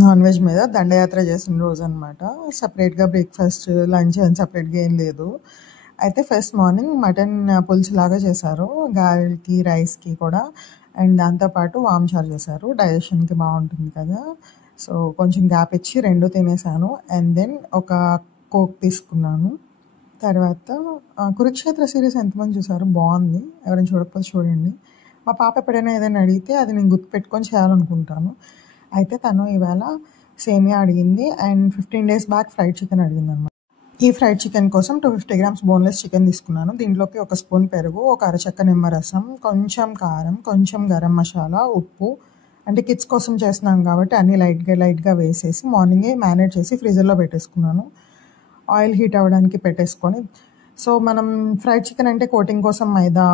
Non veg మీద దండయాత్ర చేసిన రోజు అనమాట. సపరేట్గా బ్రేక్ఫాస్ట్ లంచ్ అని సపరేట్గా ఏం లేదు. అయితే ఫస్ట్ మార్నింగ్ మటన్ పులుసు లాగా చేశారు, గారెలకి రైస్కి కూడా. అండ్ దాంతోపాటు వామ్చార్ చేశారు, డైజెషన్కి బాగుంటుంది కదా. సో కొంచెం గ్యాప్ ఇచ్చి రెండు తినేసాను. అండ్ దెన్ ఒక కోక్ తీసుకున్నాను. తర్వాత కురుక్షేత్ర సిరీస్ ఎంతమంది చూసారు? బాగుంది, ఎవరైనా చూడకపోతే చూడండి. మా పాప ఎప్పుడైనా ఏదైనా అడిగితే అది నేను గుర్తుపెట్టుకొని చేయాలనుకుంటాను. అయితే తను ఇవాళ సేమియా అడిగింది and 15 days back fried chicken అడిగింది అనమాట. ఈ ఫ్రైడ్ చికెన్ కోసం 250 grams బోన్లెస్ చికెన్ తీసుకున్నాను. దీంట్లోకి 1 స్పూన్ పెరుగు, ఒక అరచెక్క నిమ్మరసం, కొంచెం కారం, కొంచెం గరం మసాలా, ఉప్పు. అంటే కిడ్స్ కోసం చేస్తున్నాం కాబట్టి అన్నీ లైట్గా వేసేసి మార్నింగే మ్యారినేట్ చేసి ఫ్రీజర్లో పెట్టేసుకున్నాను. ఆయిల్ హీట్ అవ్వడానికి పెట్టేసుకొని, సో మనం ఫ్రైడ్ చికెన్ అంటే కోటింగ్ కోసం మైదా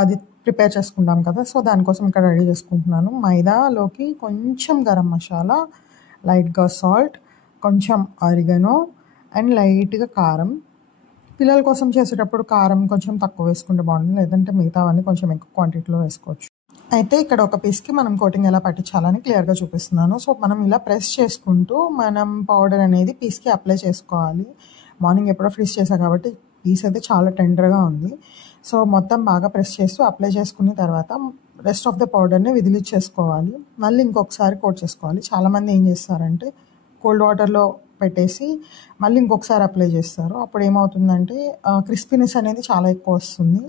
అది ప్రిపేర్ చేసుకుంటాం కదా. సో దానికోసం ఇక్కడ రెడీ చేసుకుంటున్నాను. మైదాలోకి కొంచెం గరం మసాలా, లైట్గా సాల్ట్, కొంచెం ఆరిగనో అండ్ లైట్గా కారం. పిల్లల కోసం చేసేటప్పుడు కారం కొంచెం తక్కువ వేసుకుంటే బాగుంటుంది, లేదంటే మిగతావన్నీ కొంచెం ఎక్కువ క్వాంటిటీలో వేసుకోవచ్చు. అయితే ఇక్కడ ఒక పీస్కి మనం కోటింగ్ ఎలా పట్టించాలని క్లియర్గా చూపిస్తున్నాను. సో మనం ఇలా ప్రెస్ చేసుకుంటూ మనం పౌడర్ అనేది పీస్కి అప్లై చేసుకోవాలి. మార్నింగ్ ఎప్పుడో ఫ్రీజ్ చేశాను కాబట్టి పీస్ అయితే చాలా టెండర్గా ఉంది. సో మొత్తం బాగా ప్రెస్ చేస్తూ అప్లై చేసుకున్న తర్వాత రెస్ట్ ఆఫ్ ద పౌడర్ని విదిలిచ్చేసుకోవాలి. మళ్ళీ ఇంకొకసారి కోట్ చేసుకోవాలి. చాలామంది ఏం చేస్తారంటే కోల్డ్ వాటర్లో పెట్టేసి మళ్ళీ ఇంకొకసారి అప్లై చేస్తారు. అప్పుడు ఏమవుతుందంటే క్రిస్పీనెస్ అనేది చాలా ఎక్కువ వస్తుంది.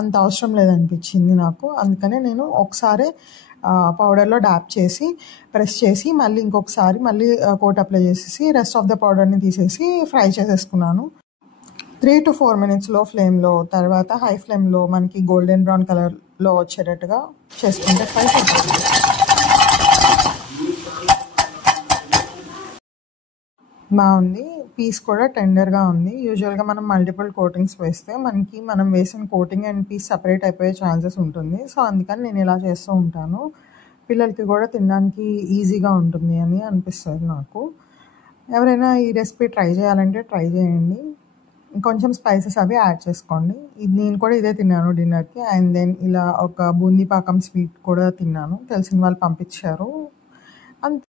అంత అవసరం లేదనిపించింది నాకు. అందుకనే నేను ఒకసారి పౌడర్లో డాప్ చేసి ప్రెస్ చేసి మళ్ళీ ఇంకొకసారి మళ్ళీ కోట్ అప్లై చేసేసి రెస్ట్ ఆఫ్ ద పౌడర్ని తీసేసి ఫ్రై చేసేసుకున్నాను. 3 to 4 minutes లో ఫ్లేమ్లో, తర్వాత హై ఫ్లేమ్లో మనకి గోల్డెన్ బ్రౌన్ కలర్లో వచ్చేటట్టుగా చేసుకుంటే ఫ్రై అయిపోతుంది. బాగుంది, పీస్ కూడా టెండర్గా ఉంది. యూజువల్గా మనం మల్టిపుల్ కోటింగ్స్ వేస్తే మనకి మనం వేసిన కోటింగ్ అండ్ పీస్ సపరేట్ అయిపోయే ఛాన్సెస్ ఉంటుంది. సో అందుకని నేను ఇలా చేస్తూ ఉంటాను. పిల్లలకి కూడా తినడానికి ఈజీగా ఉంటుంది అని అనిపిస్తుంది నాకు. ఎవరైనా ఈ రెసిపీ ట్రై చేయాలంటే ట్రై చేయండి. కొంచెం స్పైసెస్ అవి యాడ్ చేసుకోండి. నేను కూడా ఇదే తిన్నాను డిన్నర్కి. అండ్ దెన్ ఇలా ఒక బూందీ పాకం స్వీట్ కూడా తిన్నాను, తెలిసిన వాళ్ళు పంపించారు. అంతే.